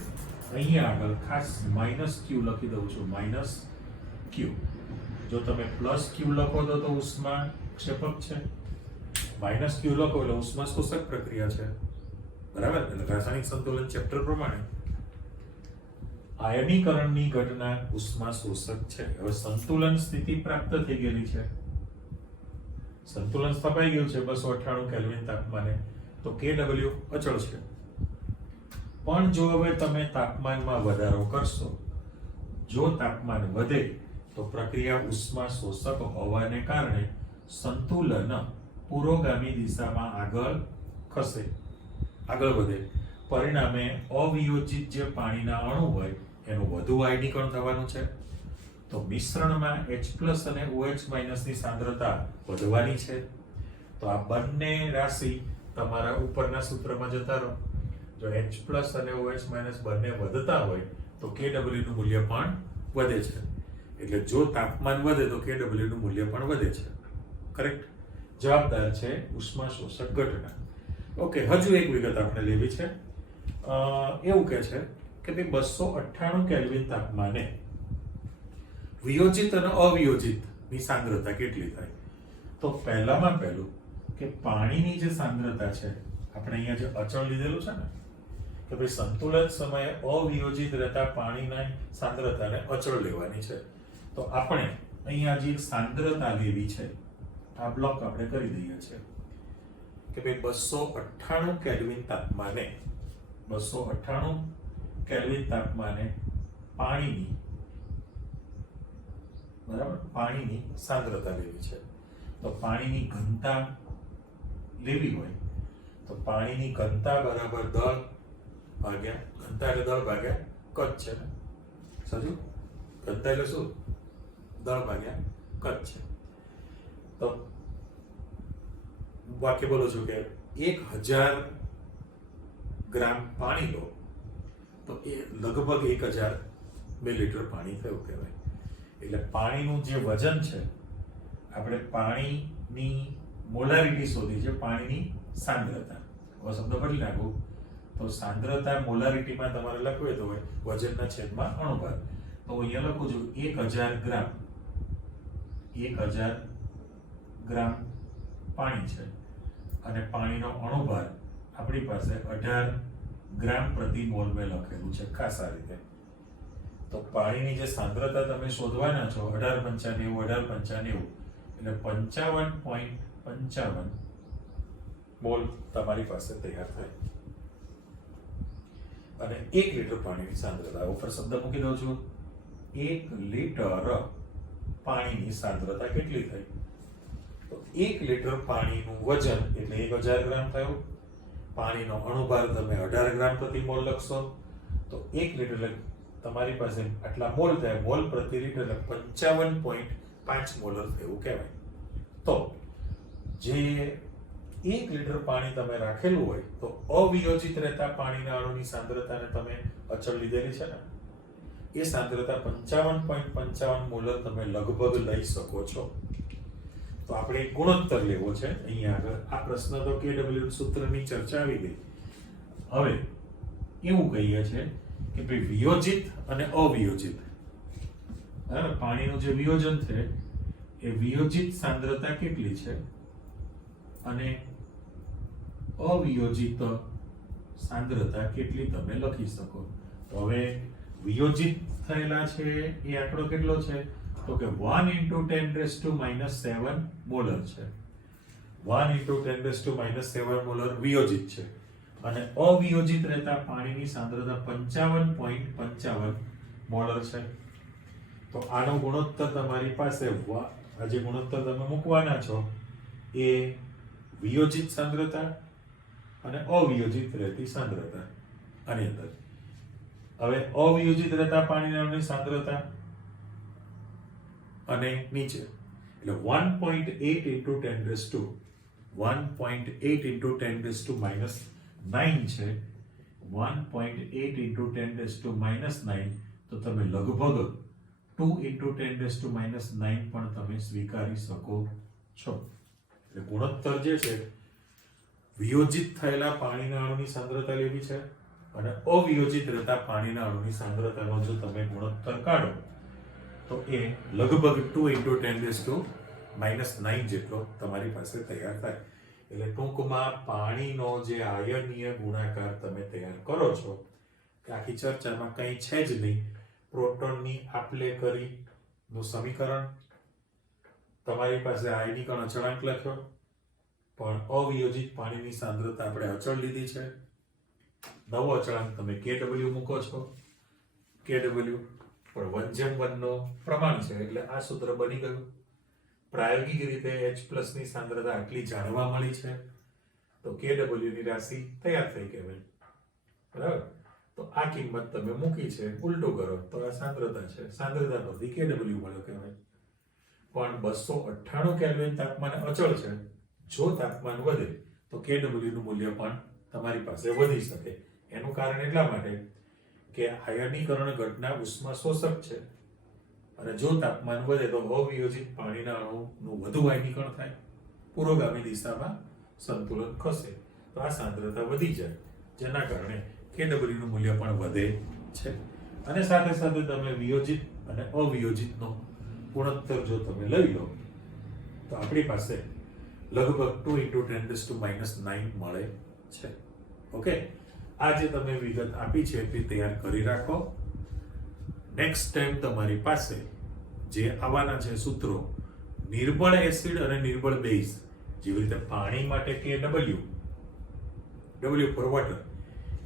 અહીંયા આગળ ખાસ માઇનસ ક્યુ લખી દઉં છું, માઇનસ ક્યુ. જો તમે પ્લસ ક્યુ લખો તો ઉષ્મા ક્ષેપક છે, માઇનસ ક્યુ લખો એટલે ઉષ્મા શોષક પ્રક્રિયા છે. બરાબર? એટલે રાસાયણિક સંતુલન ચેપ્ટર પ્રમાણે આયનીકરણની ઘટના ઉષ્મા શોષક છે. હવે સંતુલન સ્થિતિ પ્રાપ્ત થઈ ગયેલી છે, સંતુલન સ્થપાઈ ગયું છે 298 કેલ્વિન તાપમાને, તો KW અચળ છે. પણ જો હવે તમે તાપમાનમાં વધારો કરશો, જો તાપમાન વધે તો પ્રક્રિયા ઉષ્મા શોષક હોવાને કારણે સંતુલન પુરોગામી દિશામાં આગળ ખસે, આગળ વધે. પરિણામે અવિયોજિત જે પાણીના અણુ હોય એનું વધુ આયનીકરણ થવાનું છે. તો મિશ્રણમાં H+ અને OH- ની સાંદ્રતા વધવાની છે. તો આ બંને રાશિ તમારા ઉપરના સૂત્રમાં જતા રહો. જો H+ અને OH- બંને વધતા હોય તો KW નું મૂલ્ય પણ વધે છે. એટલે જો તાપમાન વધે તો KW નું મૂલ્ય પણ વધે છે. કરેક્ટ? જવાબદાર છે ઉષ્મા શોષક ઘટના. ઓકે, હજુ એક વિગત આપણે લેવી છે. એવું કહે છે કે ભાઈ 298 કેલ્વિન તાપમાને વિયોજિત અને અવિયોજિત ની સાંદ્રતા કેટલી થાય? તો પહેલામાં પહેલું કે પાણીની જે સાંદ્રતા છે, આપણે અહીંયા જે અચળ લીધેલું છે ને કે ભાઈ સંતુલન સમયે અવિયોજિત રહેતા પાણીના સાંદ્રતાને અચળ લેવાની છે. તો આપણે અહીંયા જે સાંદ્રતા લેવી છે, આ બ્લોક આપણે કરી દઈએ છીએ કે ભાઈ 298 કેલ્વિન તાપમાને 298 કેલ્વિન તાપમાને પાણીની, બરાબર, પાણીની સાંદ્રતા લેવી છે. તો પાણીની ઘનતા લેવી હોય તો પાણીની ઘનતા બરાબર દળ ભાગ્યા, ઘનતા એટલે દળ ભાગ્યા કદ છે ને, સમજો? ઘનતા એટલે શું? દળ ભાગ્યા કદ છે. તો વાક્ય બોલું છું કે 1000 ગ્રામ પાણી લો તો એ લગભગ 1000 મિલીલીટર પાણી થયું કહેવાય. એટલે પાણીનું જે વજન છે, આપણે પાણીની મોલારિટી શોધી છે, પાણીની સાંદ્રતા. હવે શબ્દ બદલી નાખું તો સાંદ્રતા મોલારિટીમાં તમારે લખવું તો હોય વજનના છેદમાં અણુભાર. તો અહીંયા લખું છું 1000 ગ્રામ, 1000 ગ્રામ પાણી છે અને પાણીનો અણુભાર આપણી પાસે 18 ગ્રામ પ્રતિ મોલ મેં લખેલું છે ખાસ આ રીતે. તો પાણીની જે સાંદ્રતા તમે શોધવાના છો 1895 એટલે 55.55 મોલ તમારી પાસે તૈયાર થાય. અને 1 લીટર પાણીની સાંદ્રતા ઉપર શબ્દ મૂકી દઉં છું. 1 લીટર પાણીની સાંદ્રતા કેટલી થઈ? તો 1 લીટર પાણીનું વજન એટલે 1000 ગ્રામ થયું. પાણીનો અણુભાર તમે 18 ગ્રામ પ્રતિ મોલ લખશો તો 1 લીટર એટલે તમારી પાસે આટલા મોલ થાય, મોલ પ્રતિ લીટર એટલે 55.5 મોલર થયું કહેવાય. તો જે 1 લીટર પાણી તમે રાખેલું હોય તો અવિયોજિત રહેતા પાણીના અણુની સાંદ્રતાને તમે અચળ લીધેલી છે ને, એ સાંદ્રતા 55.55 મોલર તમે લગભગ લઈ શકો છો. તો આપણે એક ગુણોત્તર લેવો છે અહીંયા આગળ. આ પ્રશ્ન તો KW સૂત્રની ચર્ચા આવી ગઈ. હવે એવું કહીએ છે કે ભાઈ વિયોજિત અને અવિયોજિત, બરાબર, પાણીનું જે વિયોજન છે એ વિયોજિત સાંદ્રતા કેટલી છે અને અવિયોજિત સાંદ્રતા કેટલી તમે લખી શકો. તો હવે વિયોજિત થયેલા છે એ આંકડો કેટલો છે? તો કે 1 × 10⁻⁻7 મોલર છે. 1 × 10⁻⁻7 મોલર વિયોજિત છે અને અવિયોજિત રહેતા પાણીની સાંદ્રતા 55.55 મોલર છે. તો આનો ગુણોત્તર તમારી પાસે, આ જે ગુણોત્તર તમે મૂકવાના છો એ વિયોજિત સાંદ્રતા અને અવિયોજિત રહેતી સાંદ્રતા આની અંદર. હવે અવિયોજિત રહેતા પાણીની સાંદ્રતા અને નીચે એટલે 1.8 × 10⁻9 છે. 1.8 × 10⁻9 તો તમે લગભગ 2 × 10⁻9 પણ તમે સ્વીકારી શકો છો. એટલે ગુણોત્તર જે છે વિયોજિત થયેલા પાણીના અણુની સાંદ્રતા લેવી છે અને અવિયોજિત રહેતા પાણીના અણુની સાંદ્રતાનો જો તમે ગુણોત્તર કાઢો તો એ લગભગ 2 × 10⁻⁹ જેટલો તમારી પાસે તૈયાર થાય. એટલે ટૂંકમાં પાણીનો જે આયનીય ગુણાકાર તમે તૈયાર કરો છો કે આખી ચર્ચામાં કંઈ છે જ નહીં. પ્રોટોનની આપલે કરીનું સમીકરણ, તમારી પાસે આયનીકરણ અચળાંક લખ્યો, પણ અવિયોજિત પાણીની સાંદ્રતા આપણે અચળ લીધી છે. નવો અચળાંક તમે KW મૂકો છો, KW પણ 1:1 નો પ્રમાણ છે એટલે આ સૂત્ર બની ગયું. પ્રાયોગિક રીતે H+ ની સાંદ્રતા આટલી જાણવા મળી છે તો KW ની રાશિ તૈયાર થઈ કહેવાય. બરાબર? તો આ કિંમત તમે મૂકી છે, ઉલટું કરો તો આ સાંદ્રતા છે, સાંદ્રતા પરથી KW મળ્યો કહેવાય. પણ 298 કેલ્વિન તાપમાન અચળ છે. જો તાપમાન વધે તો KW નું મૂલ્ય પણ તમારી પાસે વધી શકે. એનું કારણ એટલા માટે કે આયનીકરણ ઘટના ઉષ્મા શોષક છે અને જો તાપમાન વધે તો અવિયોજિત પાણીના અણુનું વધુ આયનીકરણ થાય, પુરોગામી દિશામાં સંતુલન ખસે તો આ સાંદ્રતા વધી જાય, જેના કારણે KW નું મૂલ્ય પણ વધે છે. અને સાથે સાથે તમે વિયોજિત અને અવિયોજિતનો ગુણોત્તર જો તમે લઈ લો તો આપણી પાસે લગભગ 2 × 10⁻⁹ મળે છે. ઓકે, આ જે તમે વિગત આપી છે તે તૈયાર કરી રાખો. નેક્સ્ટ ટાઈમ તમારી પાસે જે આવવાના છે સૂત્રો, નિર્બળ એસિડ અને નિર્બળ બેઝ, જેવી રીતે પાણી માટે KW, W ફોર વોટર,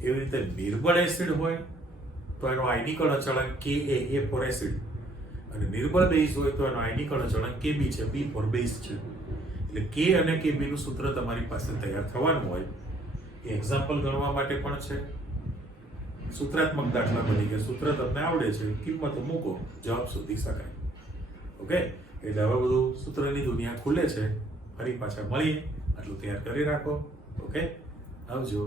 એવી રીતે નિર્બળ એસિડ હોય તો એનો આયનીકરણ અચળાંક Ka, A ફોર એસિડ, અને નિર્બળ બેઝ હોય તો એનો આયનીકરણ અચળાંક Kb છે, B ફોર બેઝ છે. એટલે K અને Kb નું સૂત્ર તમારી પાસે તૈયાર થવાનું હોય. એ એક્ઝામ્પલ ગણવા માટે પણ છે, સૂત્રાત્મક દાખલા બની ગયા. સૂત્ર તમને આવડે છે, કિંમતો મૂકો, જવાબ શોધી શકાય. ઓકે, એટલે હવે બધું સૂત્રની દુનિયા ખુલે છે. ફરી પાછા મળીએ, આટલું તૈયાર કરી રાખો. ઓકે, આવજો.